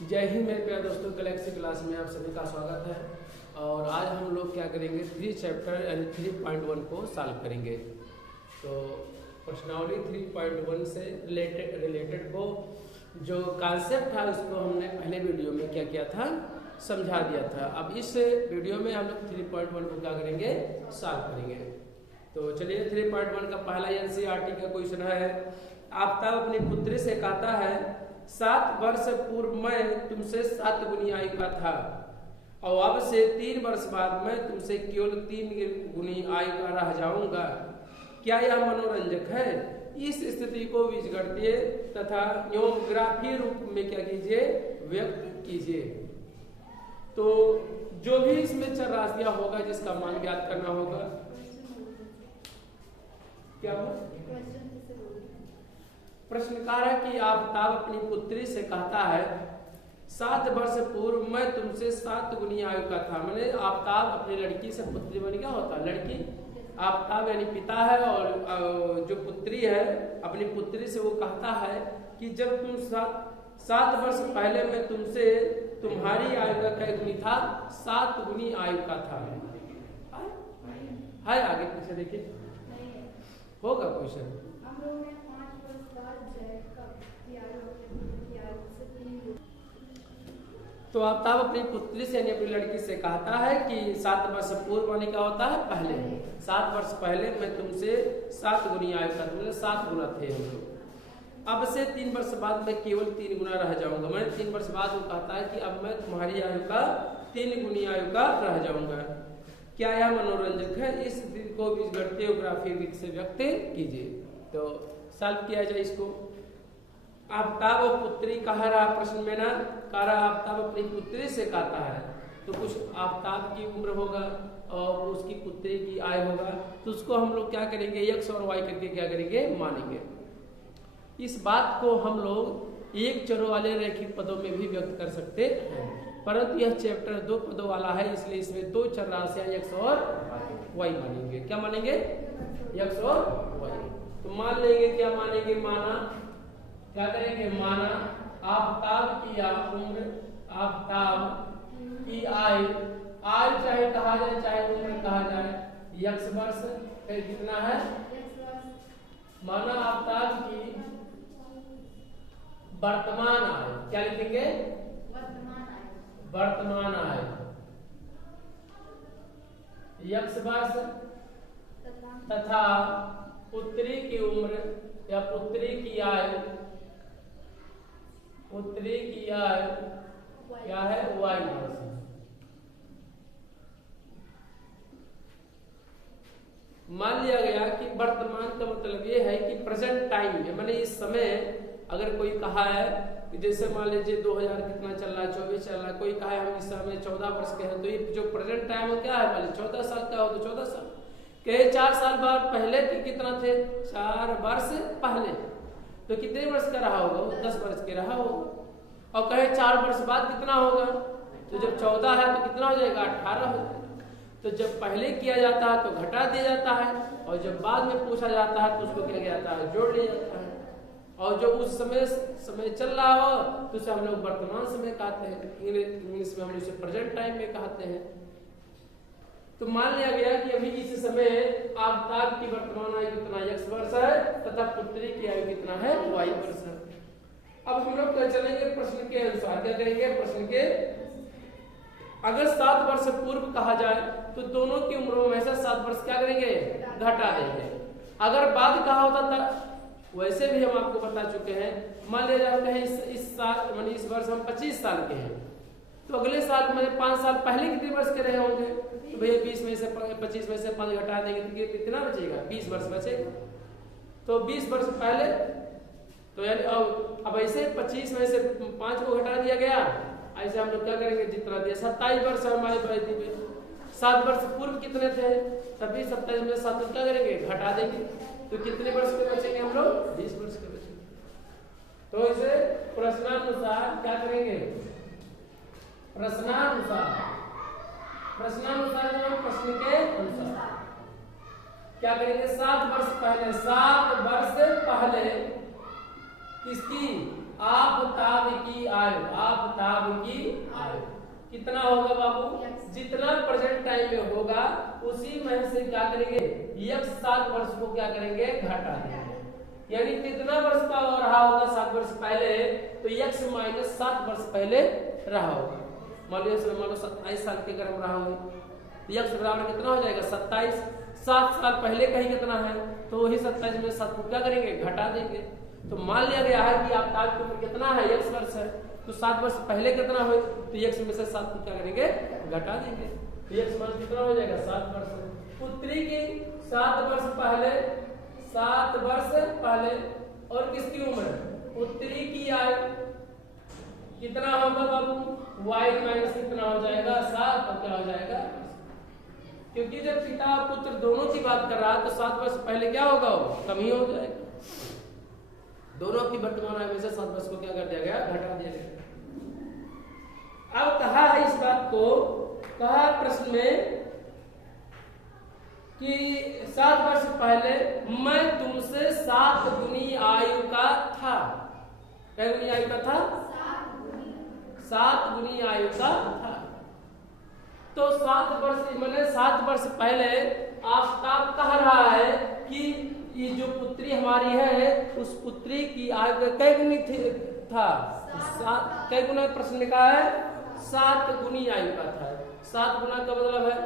जय हिंद मेरे प्यारे दोस्तों, गैलेक्सी क्लास में आप सभी का स्वागत है। और आज हम लोग क्या करेंगे, 3 चैप्टर यानी 3.1 को सॉल्व करेंगे। तो प्रश्नावली 3.1 से रिलेटेड को जो कॉन्सेप्ट था उसको हमने पहले वीडियो में क्या किया था, समझा दिया था। अब इस वीडियो में हम लोग 3.1 को क्या करेंगे, सॉल्व करेंगे। तो चलिए 3.1 का पहला एनसीईआरटी का क्वेश्चन है। आफ्ताब अपनी पुत्री से कहता है, 7 वर्ष पूर्व मैं तुमसे 7 गुनी आयु का था और अब से 3 वर्ष बाद मैं तुमसे केवल 3 गुनी आयु का रह जाऊंगा। क्या यह मनोरंजक है? इस स्थिति को बीजगणितीय तथा न्यूमोग्राफी रूप में क्या कीजिए, व्यक्त कीजिए। तो जो भी इसमें चर राशियां होगा जिसका मान ज्ञात करना होगा। क्या हुआ? प्रश्नकार है कि आफ्ताब अपनी पुत्री से कहता है, 7 वर्ष पूर्व मैं तुमसे 7 गुनी आयु का था। मैंने आफ्ताब अपनी लड़की से, पुत्री बन क्या होता है, लड़की। आफ्ताब यानी पिता है और जो पुत्री है अपनी पुत्री से वो कहता है कि जब तुम 7 वर्ष पहले मैं तुमसे तुम्हारी आयु का क्या गुनी था, 7 गुनी आयु का था। है आगे पीछे देखिए, होगा क्वेश्चन। तो आफ्ताब अपनी पुत्री से यानी अपनी लड़की से कहता है कि 7 वर्ष पूर्व यानी क्या होता है, पहले। 7 वर्ष पहले मैं तुमसे 7 गुनी आयु का, मतलब 7 गुना थे हम लोग। अब से 3 वर्ष बाद मैं केवल 3 गुना रह जाऊंगा। मैंने 3 वर्ष बाद वो कहता है कि अब मैं तुम्हारी आयु का 3 गुनी आयु का रह जाऊंगा। क्या यह मनोरंजक है? इस स्थिति को बीजगणितीय ग्राफिक से व्यक्त कीजिए। तो सॉल्व किया जाए इसको। आफ्ताब और पुत्री कह रहा प्रश्न में ना, कह रहा आफ्ताब अपनी पुत्री से कहता है, तो कुछ आफ्ताब की उम्र होगा और उसकी पुत्री की आयु होगा। तो उसको हम लोग क्या करेंगे, x और y करके क्या करेंगे, मानेंगे। इस बात को हम लोग एक चरों वाले रैखिक पदों में भी व्यक्त कर सकते हैं, परंतु यह चैप्टर 2 पदों वाला है, इसलिए इसमें 2 चर राशियां x और y मानेंगे। क्या मानेंगे, x और y। तो मान लेंगे, क्या मानेंगे, माना, क्या करेंगे, माना आफ्ताब की उम्र, आफ्ताब की आयु, आयु चाहे कहा जाए चाहे उम्र कहा जाए, x वर्ष कितना है, माना आफ्ताब की वर्तमान आयु, क्या लिखेंगे, वर्तमान आयु, x वर्ष तथा पुत्री की उम्र या पुत्री की आयु, पुत्री की आयु क्या है, y वर्ष। मान लिया गया कि वर्तमान का मतलब ये है कि प्रेजेंट टाइम है, मैंने इस समय अगर कोई कहा है कि जैसे मान लीजिए 2000 कितना चल रहा है, 24 चल रहा है, कोई कहा है हम इस समय 14 वर्ष के हैं, तो ये जो प्रेजेंट टाइम है क्या है, मान लीजिए 14 साल का हो तो 14 साल कहे। 4 साल बाद पहले के कितना थे, 4 वर्ष पहले, तो कितने वर्ष का रहा होगा, 10 वर्ष के रहा होगा। और कहे 4 वर्ष बाद कितना होगा, तो जब 14 है तो कितना हो जाएगा, 18 हो जाएगा। तो जब पहले किया जाता है तो घटा दिया जाता है, और जब बाद में पूछा जाता है तो उसको क्या जाता है, जोड़ लिया जाता है। और जो उस समय चल रहा हो तो उसे हम लोग वर्तमान समय कहते हैं, इंग्लिश में हम उसे प्रेजेंट टाइम में कहते हैं। तो मान लिया गया कि अभी इस समय आफ्ताब की वर्तमान आयु कितना, x वर्ष है तथा पुत्री की आयु कितना है, y वर्ष है। अब हम लोग चलेंगे प्रश्न के अनुसार, क्या करेंगे, प्रश्न के अगर 7 वर्ष पूर्व कहा जाए तो दोनों की उम्रों में से 7 वर्ष क्या करेंगे, घटा देंगे। अगर बाद कहा होता था, वैसे भी हम आपको बता चुके हैं, मान लिया जाता है इस साल माने इस वर्ष हम 25 साल के हैं, तो अगले साल मैंने 5 साल पहले कितने वर्ष के रहे होंगे, तो भैया 20 में से 25 में से 5 घटा देंगे तो कितना बचेगा, 20 वर्ष बचेगा। तो 20 वर्ष पहले, तो यानी अब ऐसे 25 में से 5 को घटा दिया गया, ऐसे हम लोग क्या करेंगे, जितना दिया 27 वर्ष हमारे पैदी में। 7 वर्ष पूर्व कितने थे, तभी 27 में 7 क्या करेंगे, घटा देंगे, तो कितने वर्ष के बचेंगे हम लोग, 20 वर्ष के बचेंगे। तो इसे प्रश्नानुसार क्या करेंगे, प्रश्नानुसार प्रश्न के अनुसार क्या करेंगे, 7 वर्ष पहले, 7 वर्ष पहले किसकी, आफताब की आयु, आफताब की आयु कितना होगा बाबू? जितना प्रेजेंट टाइम में होगा उसी में से क्या करेंगे, यक्स 7 वर्ष को क्या करेंगे, घटा देंगे। यानी कितना वर्ष का रहा होगा 7 वर्ष पहले, तो यक्स माइनस 7 वर्ष पहले रहा होगा। मान लो 27 साल के अगर हम रहा होंगे तो यक्स बराबर कितना हो जाएगा 27। 7 साल पहले कहीं कितना है, तो वही 27 में 7 को क्या करेंगे, घटा देंगे। तो मान लिया गया है कि आपका की उम्र कितना है, यक्स वर्ष है, तो 7 वर्ष पहले कितना हो, तो यक्स में से 7 को क्या करेंगे, घटा देंगे। तो यक्स वर्ष कितना हो जाएगा 7 वर्ष। पुत्री की 7 वर्ष पहले, 7 वर्ष पहले, और किसकी उम्र, पुत्री की आयु कितना होगा बाबू, y माइनस कितना हो जाएगा 7, और क्या हो जाएगा, क्योंकि जब पिता पुत्र दोनों की बात कर रहा है तो 7 वर्ष पहले क्या होगा, कम ही हो जाएगा। दोनों की वर्तमान आयु में से 7 वर्ष को क्या कर दिया गया, घटा दिया गया। अब कहा है इस बात को, कहा प्रश्न में कि 7 वर्ष पहले मैं तुमसे 7 गुनी आयु का था। क्या गुनी आयु का था, 7 गुनी आयु का था। तो 7 वर्ष मैंने 7 वर्ष पहले आफताब कह रहा है कि ये जो पुत्री हमारी है उस पुत्री की आयु कई गुनी था, 7 कई गुना प्रश्न लिखा है, 7 गुनी आयु का था। 7 गुना का मतलब है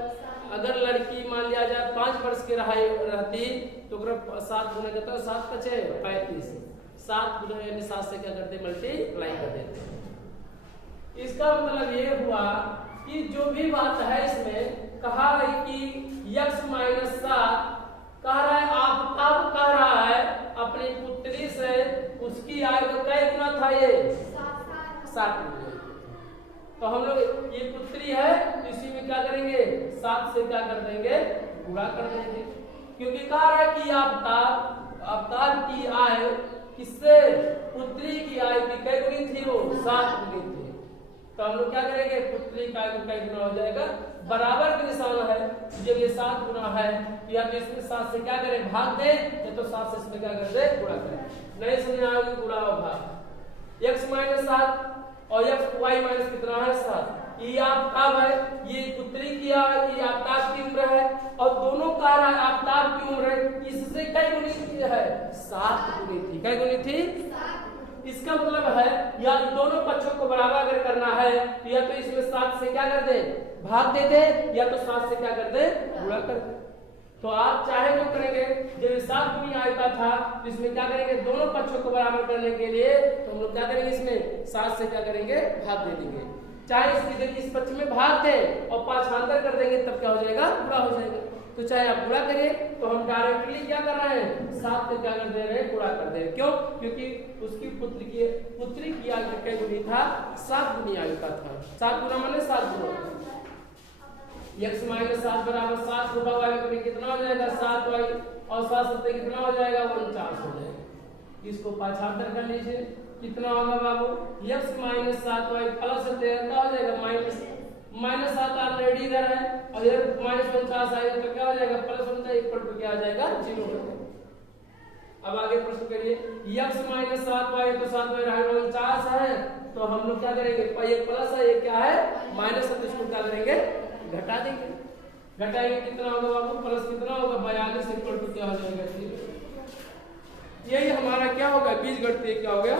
अगर लड़की मान लिया जाए 5 वर्ष की रहती तो 7 गुना करता है, 7 का 6 35, 7 गुना यानी 7 से क्या करते, मल्टीप्लाई कर देते। इसका मतलब ये हुआ कि जो भी बात है इसमें कहा है कि यक्स माइनस 7 कह रहा है, आफताब कह रहा है अपनी पुत्री से उसकी आयु का कई गुना था, ये 7 गुना। तो हम लोग ये पुत्री है तो इसी में क्या करेंगे, 7 से क्या कर देंगे, गुणा कर देंगे, क्योंकि कह रहा है कि आफताब की आयु किससे, पुत्री की आयु की कई गुनी थी, वो 7 गुनी थी। तो हम लोग क्या करेंगे, पुत्री का आयु कई गुना हो जाएगा, बराबर के निशान है। जब ये 7 गुना है या तो इसमें 7 से क्या करें, भाग दे, या तो 7 से इसमें क्या कर दे, गुणा करें। नहीं समझ आएगा गुणा और भाग, x माइनस 7 और y माइनस कितना है 7। ये आफताब है, ये पुत्री की आयु, ये आफताब की उम्र है, और दोनों कह रहा है आफताब की उम्र है, इससे कई गुनी है, 7 गुनी थी। कई गुनी थी, इसका मतलब है या दोनों पक्षों को बराबर अगर करना है तो या तो इसमें 7 से क्या कर दे, भाग दे दे, या तो 7 से क्या कर दे, गुणा कर दे। तो आप चाहे तो करेंगे, जब 7 गुनी आयु का था तो इसमें क्या करेंगे, दोनों पक्षों को बराबर करने के लिए तो हम लोग क्या करेंगे, इसमें 7 से क्या करेंगे, भाग दे देंगे। चाहे इस पक्ष में भाग दे और पाछांतर कर देंगे तब क्या हो जाएगा, गुणा हो जाएगा। तो चाहे आप गुणा करें तो हम डायरेक्टली क्या कर रहे हैं, 7 से क्या कर दे रहे हैं, गुणा कर दे रहे हैं। क्यों, क्योंकि उसकी पुत्री की आयु कई गुनी था, 7 गुनी आयु का था। 7 गुना माने 7 गुना, x माइनस 7 बराबर 7 गुना y कितना हो जाएगा, 7y, और 7 सत्ते कितना हो जाएगा, 49 हो जाएगा। इसको पाछांतर कर लीजिए, कितना होगा बाबू, x माइनस 7y प्लस 13 हो जाएगा, माइनस 7 ऑलरेडी इधर है, और इधर माइनस 49 आएगा तो क्या हो जाएगा, प्लस 49 इक्वल टू क्या आ जाएगा, 0 हो जाएगा। अब आगे प्रश्न करिए, x माइनस 7y तो 7y 49 है, तो हम लोग क्या करेंगे, ये प्लस है, ये क्या है माइनस है, तो इसको क्या करेंगे, घटा देंगे। घटाएंगे कितना होगा बाबू, प्लस कितना होगा 42 इक्वल टू क्या हो जाएगा, 0। यही हमारा क्या होगा, बीजगणितीय क्या हो गया,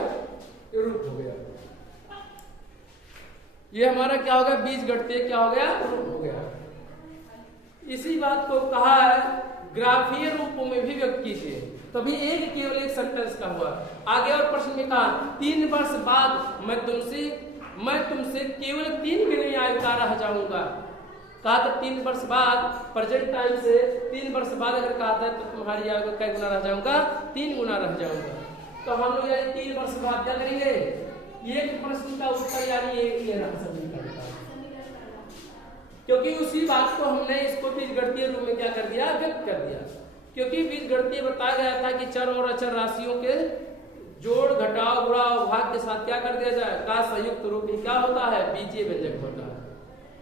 रूप हो गया। ये हमारा क्या होगा, बीजगणितीय क्या हो गया, रूप हो गया। इसी बात को कहा है ग्राफीय रूपों में भी व्यक्त कीजिए, तभी केवल एक सेंटेंस का हुआ। आगे और प्रश्न में कहा 3 वर्ष बाद मैं तुमसे केवल 3 गुनी आयु का रह जाऊंगा। कहा था 3 वर्ष बाद, प्रेजेंट टाइम से 3 वर्ष बाद अगर कहा था तो तुम्हारी आयु का गुना रह जाऊंगा, 3 गुना रह जाऊंगा। तो हम लोग यानी 3 वर्ष बाद क्या करेंगे, एक प्रश्न का उत्तर यानी एक लेना समीकरण का, क्योंकि उसी बात को हमने इसको बीजगणितीय रूप में क्या कर दिया, व्यक्त कर दिया। क्योंकि बीजगणितीय बताया गया था कि चर और अचर राशियों के जोड़ घटाव गुणा और भाग के साथ क्या कर दिया जाए, का संयुक्त रूप ही क्या होता है, बीजीय व्यंजक होता है।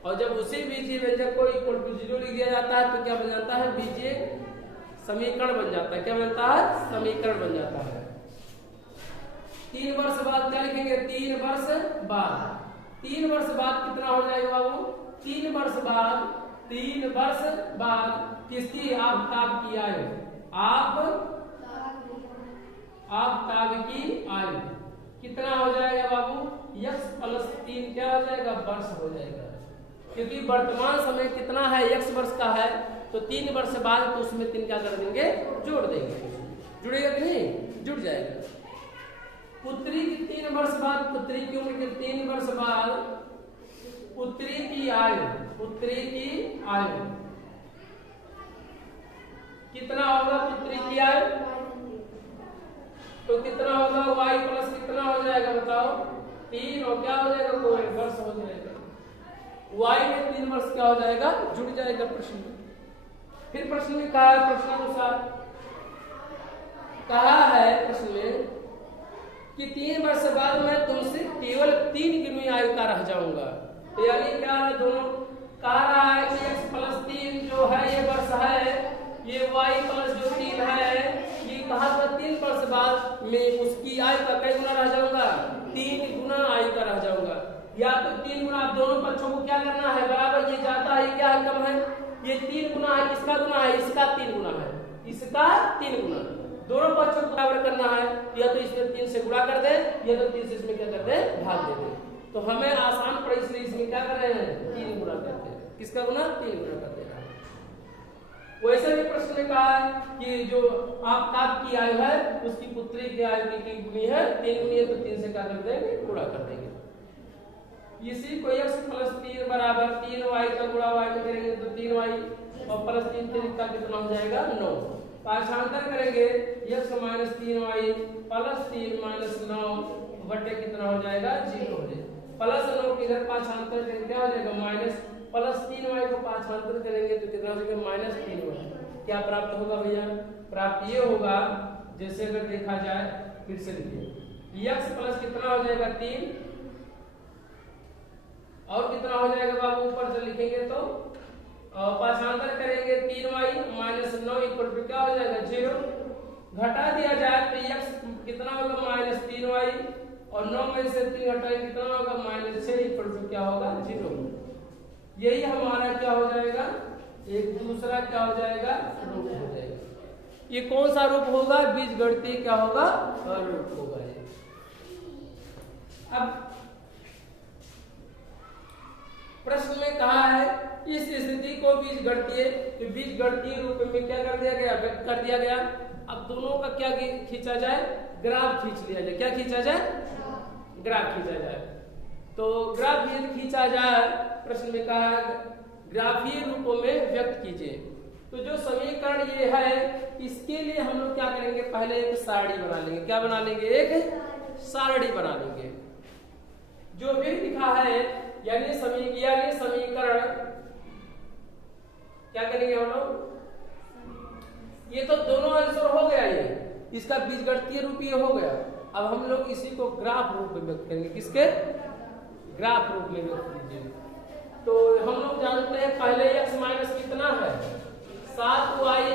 और जब उसी बीजीय व्यंजक को इक्वल टू 0 लिख दिया जाता है तो क्या बन जाता है, बीजीय समीकरण बन जाता है। क्या बनता है, समीकरण बन जाता है। 3 वर्ष बाद क्या लिखेंगे? 3 वर्ष बाद। 3 वर्ष बाद कितना हो जाएगा बाबू? 3 वर्ष बाद, 3 वर्ष बाद किसकी? आफताब की आयु। आफताब की आयु कितना हो जाएगा बाबू? x प्लस 3 क्या हो जाएगा? वर्ष हो जाएगा, क्योंकि वर्तमान समय कितना है? x वर्ष का है, तो 3 वर्ष बाद तो उसमें 3 क्या कर देंगे? जोड़ देंगे। जुड़ेगा कि नहीं? जुड़ जाएगा। पुत्री की 3 वर्ष बाद, पुत्री की उम्र के 3 वर्ष बाद पुत्री की आयु, पुत्री की आयु कितना होगा? पुत्री की आयु तो कितना होगा? y प्लस कितना हो जाएगा बताओ? 3 और क्या हो जाएगा? 2 वर्ष हो जाएगा। y में 3 वर्ष क्या हो जाएगा? जुड़ जाएगा प्रश्न में। फिर प्रश्न में कहा है, प्रश्नानुसार कहा है प्रश्न में कि 3 वर्ष बाद मैं तुमसे केवल 3 गिनवी आयु का रह जाऊंगा। तो यानी क्या है? दोनों कह रहा है कि x प्लस 3 जो है ये वर्ष है, ये y प्लस जो 3 है ये कहा था 3 वर्ष बाद मैं उसकी आयु का कई गुना रह जाऊंगा? 3 गुना आयु का रह जाऊंगा। या तो 3 गुना, आप दोनों पक्षों को क्या करना है? बराबर, ये जाता है, क्या है? कम है। ये 3 गुना है, किसका गुना है? इसका 3 गुना है, इसका 3 गुना। दोनों पक्षों को बराबर करना है, या तो इसमें 3 से गुणा कर दे, या तो 3 से इसमें क्या कर दे? भाग दे दे। तो हमें आसान पड़े इसलिए इसमें क्या कर रहे हैं? 3 गुना करते हैं। किसका गुना? 3 गुना कर दे रहा है। वैसे भी प्रश्न में कहा है कि जो आफताब की आयु है उसकी पुत्री की आयु की गुनी है 3 गुनी है, तो 3 से क्या कर देंगे? गुणा कर देंगे। इसी को x प्लस 3 बराबर 3y का गुणा y में करेंगे तो 3y और प्लस 3 का कितना हो जाएगा? 9। पाठांतर करेंगे x minus 3y plus 3 minus 9 बटे कितना हो जाएगा? 0 हो जाएगा। प्लस 9 के इधर पाठांतर करेंगे क्या हो जाएगा? माइनस प्लस 3y को पाठांतर करेंगे तो कितना हो जाएगा? Minus 3y। क्या प्राप्त होगा भैया? प्राप्त ये होगा, जैसे अगर देखा जाए, फिर से लिखिए, x प्लस कितना हो जाएगा? 3 और कितना हो जाएगा बाबू? ऊपर से लिखेंगे तो पाठांतर करेंगे 3y माइनस 9 इक्वल टू क्या हो जाएगा? 0। घटा दिया जाए तो x कितना होगा? माइनस 3y और 9 में से 3 घटाएं कितना होगा? माइनस 6 इक्वल टू क्या होगा? 0। यही हमारा क्या हो जाएगा? एक दूसरा क्या हो जाएगा? रूप हो जाएगा। ये कौन सा रूप होगा? बीजगणितीय क्या होगा? रूप होगा। अब प्रश्न में कहा है इस स्थिति को बीजगणितीय, तो बीजगणितीय रूप में क्या कर दिया गया? व्यक्त कर दिया गया। अब दोनों का क्या खींचा जाए? ग्राफ खींच लिया जाए। क्या खींचा जाए? ग्राफ खींचा जाए। तो ग्राफ यदि खींचा जाए, प्रश्न में कहा है ग्राफीय रूपों में व्यक्त कीजिए। तो जो समीकरण ये है, इसके लिए हम लोग क्या करेंगे? पहले एक सारणी बना लेंगे। क्या बना लेंगे? एक सारणी बना लेंगे। जो भी लिखा है यानी समीकरण क्या करेंगे हम लोग? ये तो दोनों आंसर हो गया, ये इसका बीजगणितीय रूप ये हो गया। अब हम लोग इसी को ग्राफ रूप में व्यक्त करेंगे। किसके? ग्राफ रूप में व्यक्त कीजिए। तो हम लोग जानते हैं पहले x माइनस कितना है? 7y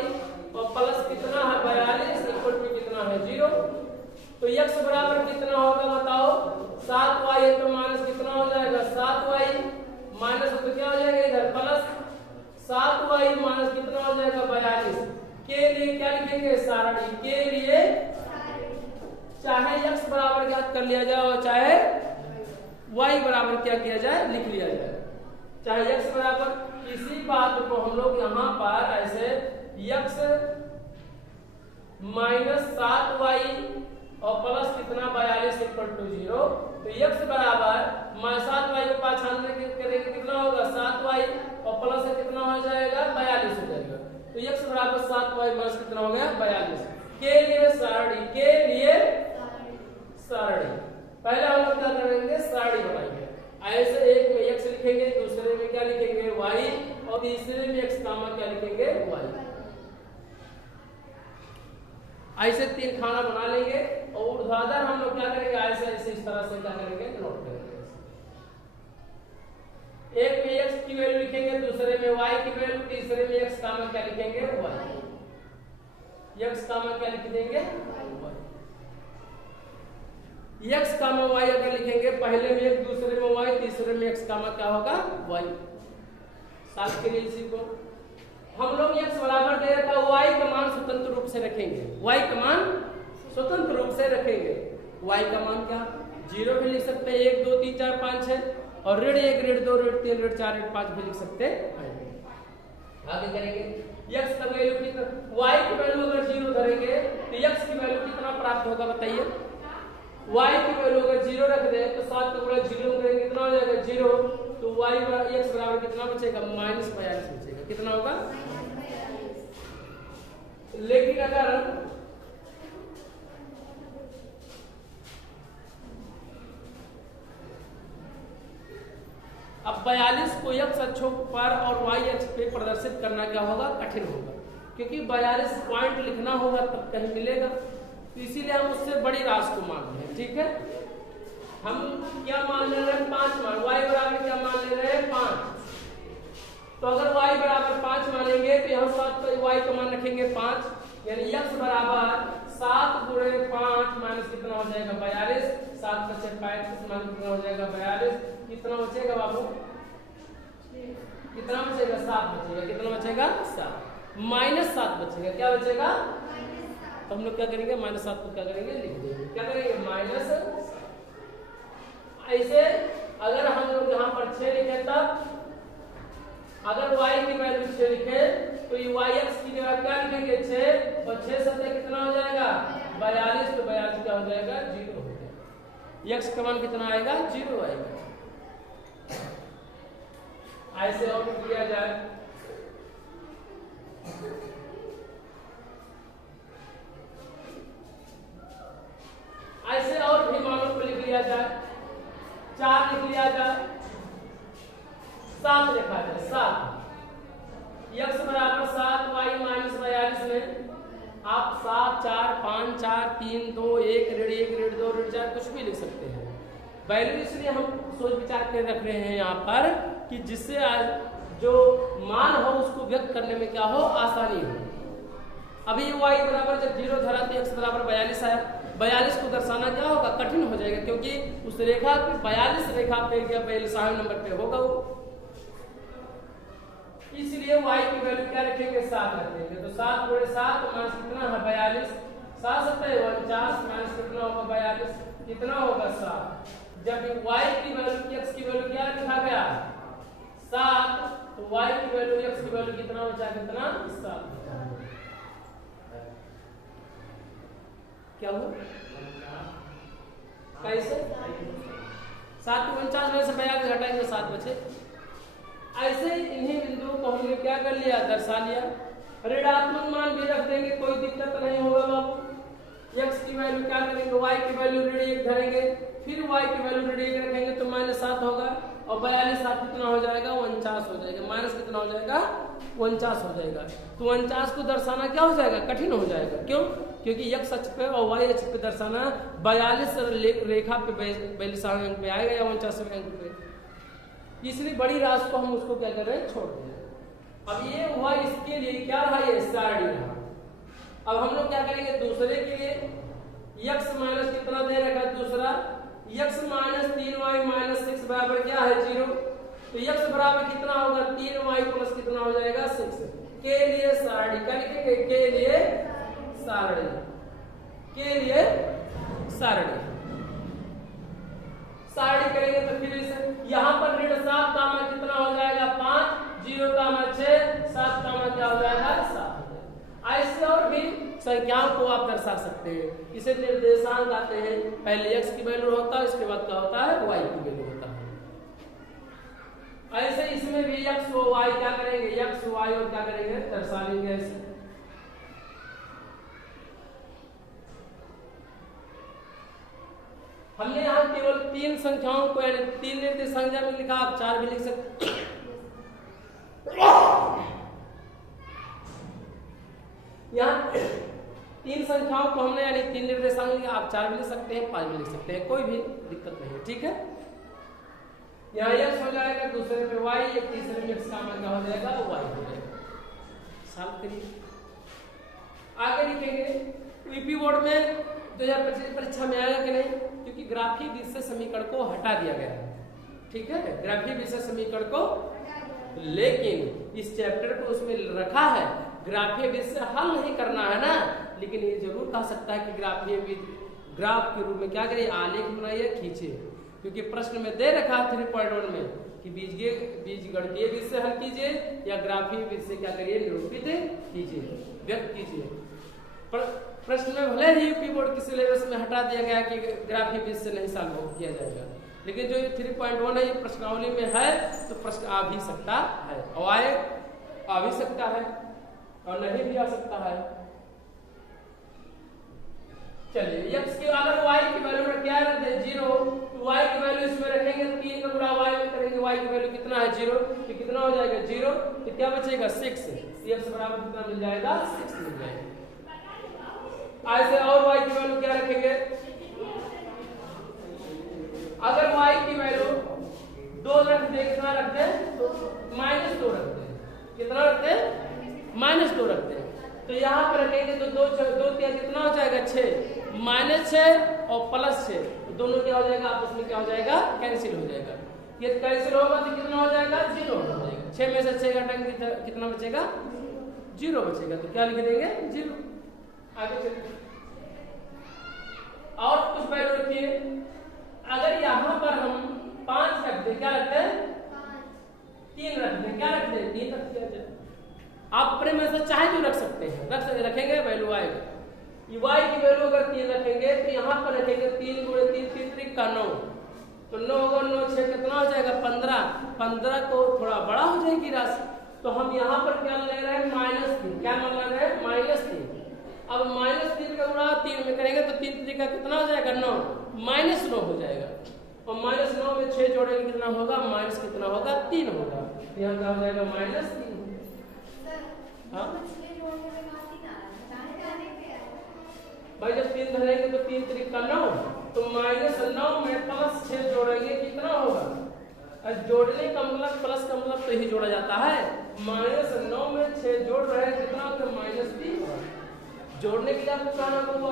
और प्लस कितना है? 42 इक्वल टू कितना है? 0। तो x बराबर कितना होगा बताओ? 7y है तो माइनस कितना हो जाएगा? 7y माइनस तो क्या हो जाएगा? इधर प्लस 7y माइनस कितना हो जाएगा? 42। के लिए क्या लिखेंगे? सारणी के लिए चाहे x बराबर ज्ञात कर लिया जाए और चाहे y बराबर क्या किया जाए? लिख लिया जाए। चाहे x बराबर, इसी बात को हम लोग यहाँ पर ऐसे x माइनस 7y और प्लस कितना? 42 इक्वल टू 0। तो x बराबर 7y को पाठांतर करेंगे कितना होगा? 7y और प्लस कितना हो जाएगा? 42 हो जाएगा। तो x बराबर 7y प्लस कितना हो गया? 42। के लिए सारणी, के लिए सारणी। पहले हम लोग क्या करेंगे? सारणी बनाएंगे। ऐसे एक में x लिखेंगे, दूसरे में क्या लिखेंगे? y और तीसरे में x कामा क्या लिखेंगे? y। ऐसे 3 खाना बना लेंगे और ऊर्ध्वाधर हम लोग क्या करेंगे? ऐसे इस तरह से क्या करेंगे? नोट करेंगे। एक में x की वैल्यू लिखेंगे, दूसरे में y की वैल्यू, तीसरे में x कामा क्या लिखेंगे? y। x कामा क्या लिख देंगे? y। x कामा y अगर लिखेंगे, पहले में x, दूसरे में y, तीसरे में x कामा क्या होगा y। साथ के लिए इसी को हम लोग x बराबर दे रखा, y का मान स्वतंत्र रूप से रखेंगे, y का मान स्वतंत्र रूप से रखेंगे। y का मान क्या 0 भी लिख सकते हैं, 1 2 3 4 5 6, और ऋण 1 ऋण 2 ऋण 3 ऋण 4 ऋण 5 भी लिख सकते हैं। आगे करेंगे x का वैल्यू कितना, y की वैल्यू अगर 0 धरेंगे तो x की वैल्यू कितना प्राप्त होगा बताइए। y की वैल्यू अगर 0 रख दे तो 7 का गुणा 0 करेंगे कितना हो जाएगा 0, तो y x बराबर कितना बचेगा -42 बचेगा, कितना होगा। लेकिन अगर अब 42 को x अक्षों पर और y अक्ष पे प्रदर्शित करना क्या होगा, कठिन होगा, क्योंकि 42 पॉइंट लिखना होगा तब कहीं मिलेगा, तो इसीलिए हम उससे बड़ी राशि को मान रहे हैं। ठीक है, हम क्या मान ले रहे हैं 5 मान, y बराबर क्या मान ले रहे हैं 5, तो अगर y बराबर 5 मानेंगे तो यहाँ 7 पर y का मान रखेंगे 5, यानी x बराबर 7 गुणे 5 माइनस कितना हो जाएगा 42, 7 बचे 35 माइनस कितना हो जाएगा 42, कितना बचेगा बाबू, कितना बचेगा 7 बचेगा, कितना बचेगा 7, -7 बचेगा, क्या बचेगा, तो हम लोग क्या करेंगे -7 को क्या करेंगे लिख देंगे, क्या करेंगे माइनस। ऐसे अगर हम लोग यहाँ पर 6 लिखे तब अगर y की वैल्यू 6 लिखे तो ये yx की जगह क्या लिखेंगे 6, और 6 सत्ते कितना हो जाएगा 42, तो 42 क्या हो जाएगा 0 हो जाएगा, x का मान कितना आएगा 0 आएगा। ऐसे और किया जाए, ऐसे और भी मानों को लिख लिया जाए, 4 लिख लिया जाए, 7 लिखा जाए, 7 x बराबर 7 y -42 में आप 7 4 5 4 3 2 1 ऋण 1 ऋण 2 ऋण 4 कुछ भी लिख सकते हैं। वैल्यू इसलिए हम सोच विचार कर रख रहे हैं यहाँ पर कि जिससे जो मान हो उसको व्यक्त करने में क्या हो आसानी हो। अभी y बराबर जब 0 धरा तो x बराबर 42 आया, 42 को दर्शाना क्या होगा कठिन हो जाएगा, क्योंकि उस रेखा 42 रेखा पे या 42 नंबर पे होगा वो, इसलिए y की वैल्यू क्या रखेंगे 7 रखेंगे, तो 7 गुणे 7 माइनस कितना है 42, 7 सत्ते 49 माइनस कितना होगा 42, कितना होगा 7। जब y की वैल्यू x की वैल्यू क्या लिखा गया 7, तो y की वैल्यू x की वैल्यू कितना बचा, कितना 7 क्या हुआ कैसे 7 को 49 में से 42 घटाएंगे 7 बचे। ऐसे इन्हीं बिंदुओं को हमने क्या कर लिया दर्शा लिया, ऋणात्मक मान भी रख देंगे कोई दिक्कत नहीं होगा बाबू। x की वैल्यू क्या करेंगे y की वैल्यू ऋण 1 धरेंगे, फिर y की वैल्यू ऋण 1 रखेंगे तो -7 होगा, और 42 7 कितना हो जाएगा 49 हो जाएगा, माइनस कितना हो जाएगा 49 हो जाएगा। तो 49 को दर्शाना क्या हो जाएगा कठिन हो जाएगा, क्यों, क्योंकि x अक्ष पे और y अक्ष पे दर्शाना 42 रेखा पे 42 अंक पे आएगा या 49वें अंक पे, इसलिए बड़ी राशि को हम उसको क्या कर रहे हैं छोड़ रहे हैं। अब ये हुआ इसके लिए क्या रहा ये सारणी रहा। अब हम लोग क्या करेंगे दूसरे के लिए, x माइनस कितना दे रखा दूसरा, x माइनस 3y -6 बराबर क्या है 0, तो x बराबर कितना होगा 3y प्लस कितना हो जाएगा 6, के लिए सारणी क्या लिखेंगे, के लिए सारणी, के लिए सारणी सारणी करेंगे तो फिर इसे यहाँ पर ऋण 7 कामा कितना हो जाएगा 5, 0 कामा 6, 7 कामा क्या हो जाएगा 7। ऐसे और भी संख्याओं को आप दर्शा सकते हैं, इसे निर्देशांक आते हैं, पहले x की वैल्यू होता है, इसके बाद क्या होता है y की वैल्यू होता है। ऐसे इसमें भी x और y क्या करेंगे, x y और क्या करेंगे दर्शा लेंगे ऐसे। हमने यहाँ केवल 3 संख्याओं को यानी 3 निर्देशांक में लिखा, आप 4 भी लिख सकते हैं। यहाँ 3 संख्याओं को हमने यानी 3 निर्देशांक लिखा, आप 4 भी लिख सकते हैं 5 भी लिख सकते हैं, कोई भी दिक्कत नहीं है, ठीक है। यहाँ x हो जाएगा, दूसरे पे y, एक तीसरे में x का मान क्या हो जाएगा y हो जाएगा। सॉल्व करिए, आगे लिखेंगे यूपी बोर्ड में 2025 परीक्षा में आएगा कि नहीं, क्योंकि ग्राफीय विषय समीकरण को हटा दिया गया है, ठीक है, ग्राफीय विषय समीकरण को, लेकिन इस चैप्टर को उसमें रखा है, ग्राफीय विषय हल नहीं करना है ना, लेकिन ये जरूर कह सकता है कि ग्राफ के रूप में क्या करिए, आलेख बनाइए, खींचिए, क्योंकि प्रश्न में दे रखा 3.1 में कि बीजगणितीय विषय हल कीजिए या ग्राफीय विषय क्या करिए, निरूपित कीजिए, व्यक्त कीजिए। प्रश्न में भले ही यूपी बोर्ड के सिलेबस में हटा दिया गया कि ग्राफीय विषय नहीं सॉल्व किया जाएगा, लेकिन जो ये 3.1 है ये प्रश्नावली में है, तो प्रश्न आ भी सकता है, और आ भी सकता है और नहीं भी आ सकता है। चलिए x के अगर y की वैल्यू क्या रखते हैं 0, तो y की वैल्यू इसमें रखेंगे, 3 का गुणा y में करेंगे, y की वैल्यू कितना है 0, तो कितना हो जाएगा 0, तो क्या बचेगा 6, x बराबर कितना मिल जाएगा 6 मिल जाएगा। ऐसे और y की वैल्यू क्या रखेंगे, अगर y की वैल्यू 2 रख दे, कितना रखते हैं, तो -2 रखते हैं, कितना रखते हैं, -2 रखते हैं, तो यहाँ पर रखेंगे तो 2 कितना हो जाएगा 6, -6 और +6, तो दोनों क्या हो जाएगा, आपस में क्या हो जाएगा, कैंसिल हो जाएगा। ये कैंसिल होगा तो कितना हो जाएगा, 0 हो जाएगा। 6 में से 6 घटाएंगे कितना बचेगा, 0 बचेगा, तो क्या लिख देंगे 0। आगे चलिए और कुछ वैल्यू रखिए, अगर यहाँ पर हम 5 रख दे, क्या रखते हैं 3 रख दे, क्या रखते हैं 3 रख दिया जाए, आप अपने में से चाहे तो रख सकते हैं, रखेंगे वैल्यू आएगा। y की वैल्यू अगर 3 रखेंगे तो यहाँ पर रखेंगे 3 गुणे 3, 3 त्रिक का 9, तो 9 होगा 9 6 कितना हो जाएगा 15, 15 को थोड़ा बड़ा हो जाएगी राशि, तो हम यहाँ पर क्या ले रहे हैं -3, क्या मान रहे हैं -3। अब -3 का गुणा 3 में करेंगे तो 3 त्रिक का कितना हो जाएगा 9, -9 हो जाएगा, और -9 में 6 जोड़ेंगे कितना होगा, माइनस कितना होगा 3 होगा, यहाँ क्या हो जाएगा -3। हाँ भाई जब 3 धरेंगे तो 3 त्रिक का 9, तो -9 में +6 जोड़ेंगे कितना होगा, और जोड़ने का मतलब प्लस का मतलब तो ही जोड़ा जाता है, -9 में 6 जोड़ रहे हैं कितना होगा -3, जोड़ने के लिए आपको कहना होगा,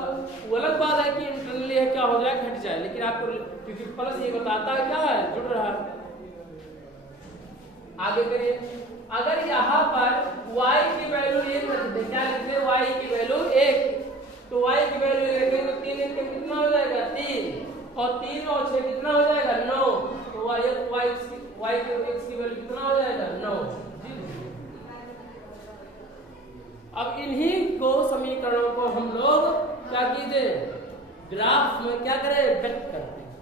वो अलग बात है कि इंटरनली है क्या हो जाए घट जाए, लेकिन आपको क्योंकि प्लस ये बताता है क्या है जुड़ रहा है। आगे करिए, अगर यहाँ पर y की वैल्यू 1 रखते, क्या लिखते हैं y की वैल्यू 1, तो y की वैल्यू रखेंगे तो 3 1 कितना हो जाएगा 3, और 3 और 6 कितना हो जाएगा 9, तो y की x की वैल्यू कितना हो जाएगा 9। अब इन्हीं को समीकरणों को हम लोग क्या कीजिए, ग्राफ में क्या करें, व्यक्त करते हैं।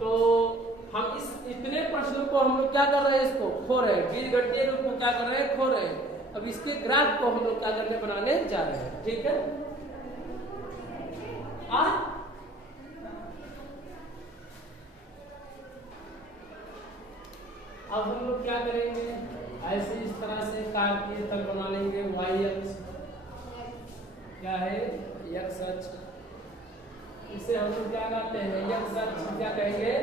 तो हम इस इतने प्रश्नों को हम लोग क्या कर रहे हैं, इसको खो रहे हैं, बीजगणितीय रूप को क्या कर रहे हैं, खो रहे हैं। अब इसके ग्राफ को हम लोग क्या करने बनाने जा रहे हैं, ठीक है। अब हम लोग क्या करेंगे, ऐसे इस तरह से कार्तीय तल बना लेंगे, y अक्ष क्या है x अक्ष, इसे हम लोग क्या कहते हैं x अक्ष क्या कहेंगे,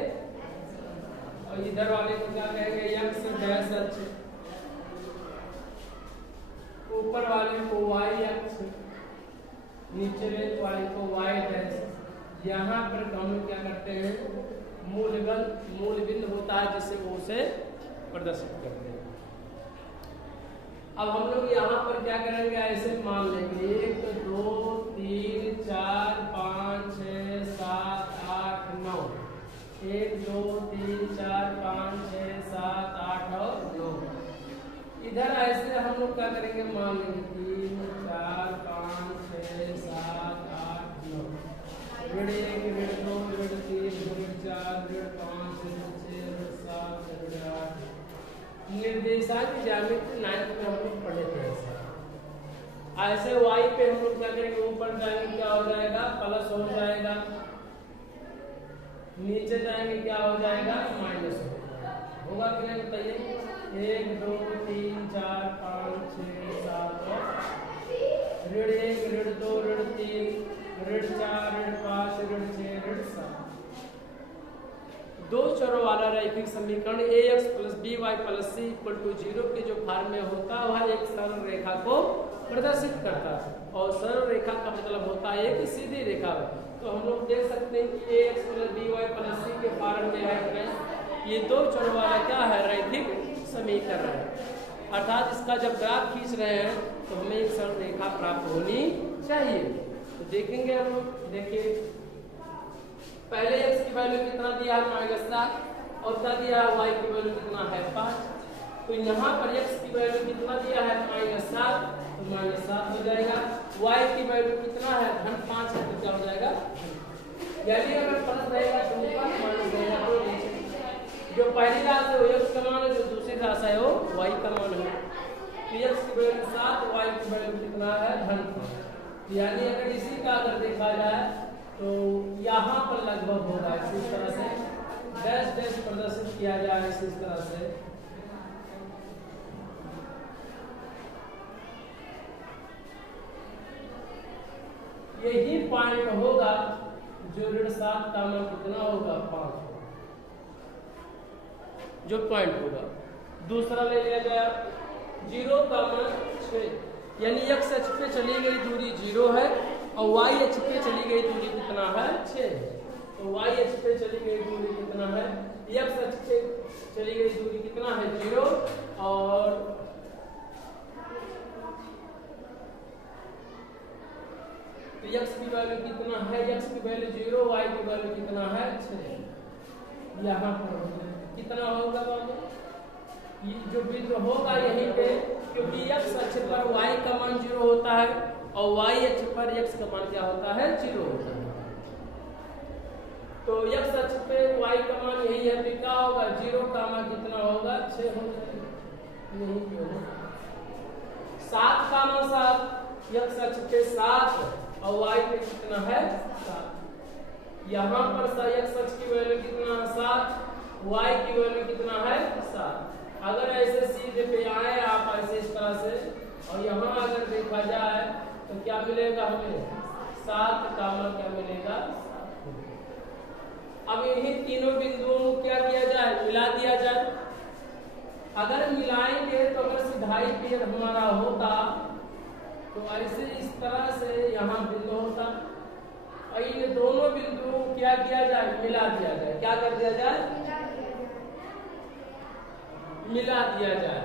और इधर वाले को क्या कहेंगे x डैश अक्ष, ऊपर वाले को y अक्ष, नीचे वाले को y डैश। यहाँ पर हम लोग क्या करते हैं, मूल बिंदु होता है जिससे वो उसे प्रदर्शित करते हैं। अब हम लोग यहाँ पर क्या करेंगे, ऐसे मान लेंगे 1 2 3 4 5 6 7 8 9, 1 2 3 4 5 6 7 8 और 9। इधर ऐसे हम लोग क्या करेंगे, मान लेंगे 3 4 5 6 7 8 9, ऋण 1 ऋण 2 ऋण 3 ऋण 4 ऋण 5 ऋण 6 ऋण 7 ऋण 8। निर्देशांक ज्यामिति 9th में हम लोग पढ़े थे। ऐसे y पे हम लोग क्या करेंगे, ऊपर जाएंगे क्या हो जाएगा, प्लस हो जाएगा, नीचे जाएंगे क्या हो जाएगा, माइनस होगा कि नहीं बताइए। 1 2 3 4 5 6 7 ऋण 1 ऋण 2 ऋण 3 ऋण 4 ऋण 5 ऋण 6 ऋण 7। दो चरों वाला रैखिक समीकरण ax + by + c = 0 के जो फॉर्म में होता है वह एक सरल रेखा को प्रदर्शित करता है। और सरल रेखा का मतलब होता है कि सीधी रेखा। तो हम लोग देख सकते हैं कि ax + by + c के फॉर्म में है ये दो चरों वाला क्या है, रैखिक समीकरण है। अर्थात इसका जब ग्राफ खींच रहे हैं तो हमें एक सरल रेखा प्राप्त होनी चाहिए। तो देखेंगे हम लोग, देखिए पहले x की वैल्यू कितना दिया है -7 और क्या दिया है y की वैल्यू कितना है 5। तो यहाँ पर x की वैल्यू कितना दिया है -7 तो -7 हो जाएगा। y की वैल्यू कितना है -5 है तो क्या हो जाएगा, यानी अगर प्लस रहेगा तो ऊपर माइनस रहेगा तो नीचे। जो पहली राशि है वो x का मान है, जो दूसरी राशि है वो y का मान है। तो x की वैल्यू 7, y की वैल्यू कितना है -5। यानी अगर इसी का अगर देखा जाए तो यहाँ पर लगभग होगा इस तरह से डैश डैश प्रदर्शित किया जाए इस तरह से। यही पॉइंट होगा जो ऋण 7 का मान कितना होगा 5 जो पॉइंट होगा। दूसरा ले लिया गया 0 का मान 6, यानी x अक्ष पे चली गई दूरी 0 है और y अक्ष पे चली गई दूरी कितना है 6। तो y अक्ष पे चली गई दूरी कितना है, x अक्ष पे चली गई दूरी कितना है 0 और तो x की वैल्यू कितना है, x की वैल्यू 0, y की वैल्यू कितना है 6। यहाँ पर कितना होगा बाबू, ये जो बिंदु होगा यहीं पे, क्योंकि x अक्ष पर y का मान 0 होता है और y अक्ष पर x का मान क्या होता है 0 होता है। तो x अक्ष पे y का मान यही है, तो क्या होगा 0 का मान कितना होगा 6 हो जाएगा। नहीं क्यों 7 का मान 7, x अक्ष पे 7 और y पे कितना है 7। यहाँ पर x अक्ष की वैल्यू कितना है 7, y की वैल्यू कितना है 7। अगर ऐसे सीधे पे आए आप ऐसे इस तरह से और यहाँ अगर देखा जाए तो क्या मिलेगा हमें 7 का मान क्या मिलेगा 7। अब इन्हीं तीनों बिंदुओं को क्या किया जाए, मिला दिया जाए। अगर मिलाएंगे तो अगर सिधाई पेड़ हमारा होता तो ऐसे इस तरह से यहाँ बिंदु होता और इन दोनों बिंदुओं को क्या किया जाए, मिला दिया जाए। क्या कर दिया जाए, मिला दिया जाए।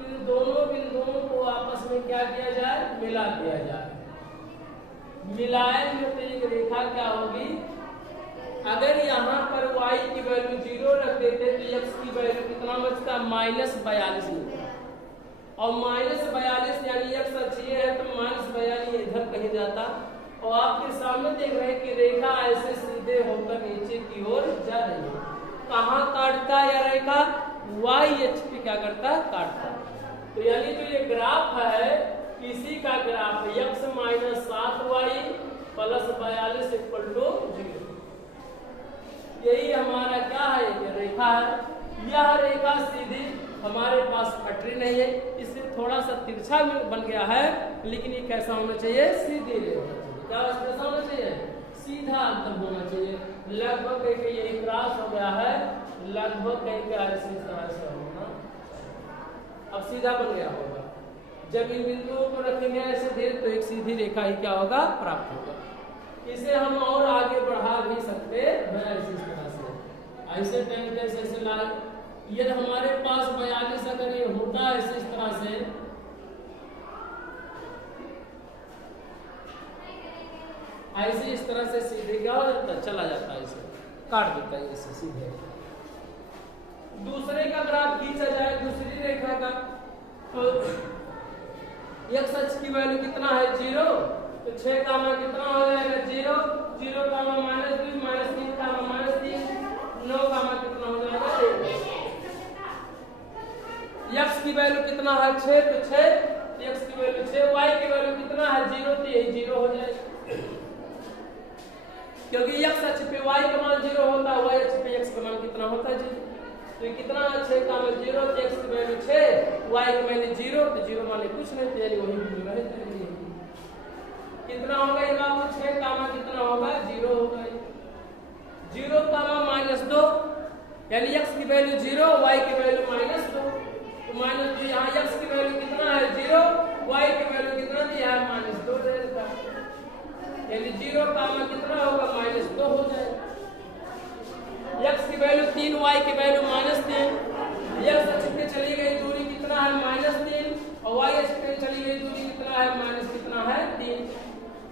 इन दोनों बिंदुओं को आपस में क्या किया जाए, मिला दिया जाए। मिलाएंगे तो एक रेखा क्या होगी, अगर यहाँ पर y की वैल्यू 0 रख देते तो x की वैल्यू कितना बचता -42 और -42 यानी x अक्ष ये है तो -42 इधर कहीं जाता। और आपके सामने देख रहे हैं कि रेखा ऐसे सीधे होकर नीचे की ओर जा रही है। कहाँ काटता या रेखा, y अक्ष पे क्या करता, काटता। तो यानी जो ये ग्राफ है इसी का ग्राफ है, x - 7y + 42 = 0। यही हमारा क्या है, ये रेखा है। यह रेखा सीधी हमारे पास पटरी नहीं है, इससे थोड़ा सा तिरछा बन गया है, लेकिन ये कैसा होना चाहिए, सीधी रेखा। क्या कैसा होना चाहिए, सीधा अंतर होना चाहिए। लगभग कहीं यही क्रॉस हो गया है, लगभग कहीं का ऐसे तरह से होना, अब सीधा बन गया होगा। जब इन बिंदुओं को रखेंगे ऐसे देर तो एक सीधी रेखा ही क्या होगा, प्राप्त होगा। इसे हम और आगे बढ़ा भी सकते हैं ऐसे इस तरह से, ऐसे टाइम ऐसे ला। ये हमारे पास 42 अगर ये होता है ऐसे इस तरह से, ऐसे इस तरह से सीधे क्या हो जाता है, चला जाता है, इसे काट देता है इसे सीधे। दूसरे का ग्राफ खींचा जाए, दूसरी रेखा का, तो x अक्ष की वैल्यू कितना है 0, तो 6 का मान कितना हो जाएगा 0, 0 का मान -2, -3 का मान -3, 9 का मान कितना हो जाएगा 1। x की वैल्यू कितना है 6, तो 6, x की वैल्यू 6, y की वैल्यू कितना है 0, तो यही 0 हो जाएगा। क्योंकि x अक्ष पे y का मान 0 होता है, y अक्ष पे x का मान कितना होता है 0। तो ये कितना 6 का मान 0, तो x की वैल्यू 6, y की वैल्यू 0, तो 0 माने कुछ नहीं, तो यानी वही बिंदु रहे। कितना होगा ये बाबू 6 में कामा कितना होगा 0 होगा, 0 कामा -2 यानी x की वैल्यू 0 y की वैल्यू -2, तो -2 यहाँ x की वैल्यू कितना है 0, y की वैल्यू कितना दिया है -2 दे देता है, यानी 0 कामा कितना होगा -2 हो जाएगा। x की वैल्यू 3 y की वैल्यू -3, x अक्ष पे चली गई दूरी कितना है -3 और y अक्ष पे चली गई दूरी कितना है -3।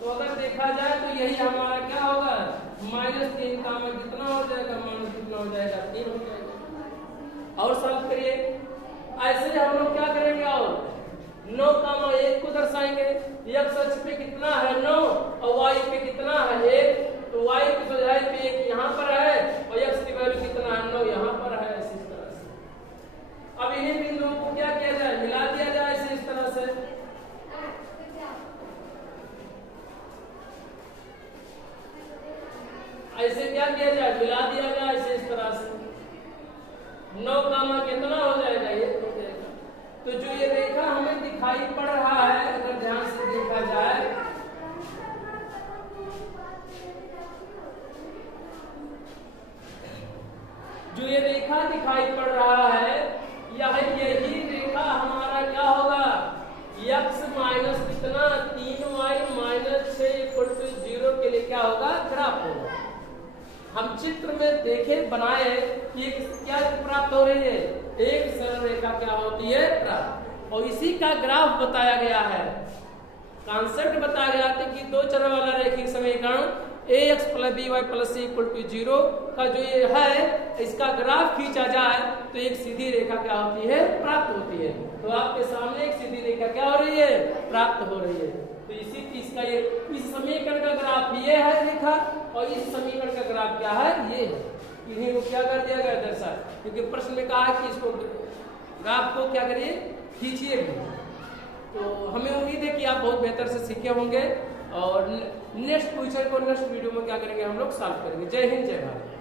तो अगर देखा जाए तो यही हमारा क्या होगा -3 कामा कितना हो जाएगा कितना हो जाएगा 3 हो जाएगा। और सॉल्व करिए, ऐसे हम लोग क्या करेंगे और 9 कामा 1 को दर्शाएंगे, x अक्ष पे कितना है 9 और y पे कितना है 1, तो y की बजाय पे 1 यहाँ पर है और x की वैल्यू कितना है 9 यहाँ पर है। इस तरह से अब इन्हीं बिंदुओं को क्या किया जाए मिला दिया जाए इस तरह से। ऐसे क्या किया जाए मिला दिया जाए इस तरह से, 9 कामा कितना हो जाएगा 1 हो जाएगा। तो जो ये रेखा हमें दिखाई पड़ रहा है अगर ध्यान से देखा जाए, जो ये रेखा दिखाई पड़ रहा है यही रेखा हमारा क्या होगा x माइनस कितना 3y माइनस 6 = 0 के लिए क्या होगा ग्राफ होगा। हम चित्र में देखे बनाए कि क्या प्राप्त हो रही है, एक सरल रेखा क्या होती है प्राप्त, और इसी का ग्राफ बताया गया है। कॉन्सेप्ट बताया गया था कि दो चर वाला रैखिक समीकरण ax + by + c = 0 का जो ये है इसका ग्राफ खींचा जाए तो एक सीधी रेखा क्या होती है प्राप्त होती है। तो आपके सामने एक सीधी रेखा क्या हो रही है प्राप्त हो रही है। तो इसी चीज का ये इस समीकरण का ग्राफ ये है रेखा और इस समीकरण का ग्राफ क्या है ये है। इन्हीं को क्या कर दिया गया दर्शा, क्योंकि प्रश्न में कहा है कि इसको ग्राफ को क्या करिए खींचिए भी। तो हमें उम्मीद है कि आप बहुत बेहतर से सीखे होंगे और नेक्स्ट क्वेश्चन को नेक्स्ट वीडियो में क्या करेंगे हम लोग सॉल्व करेंगे। जय हिंद जय भारत।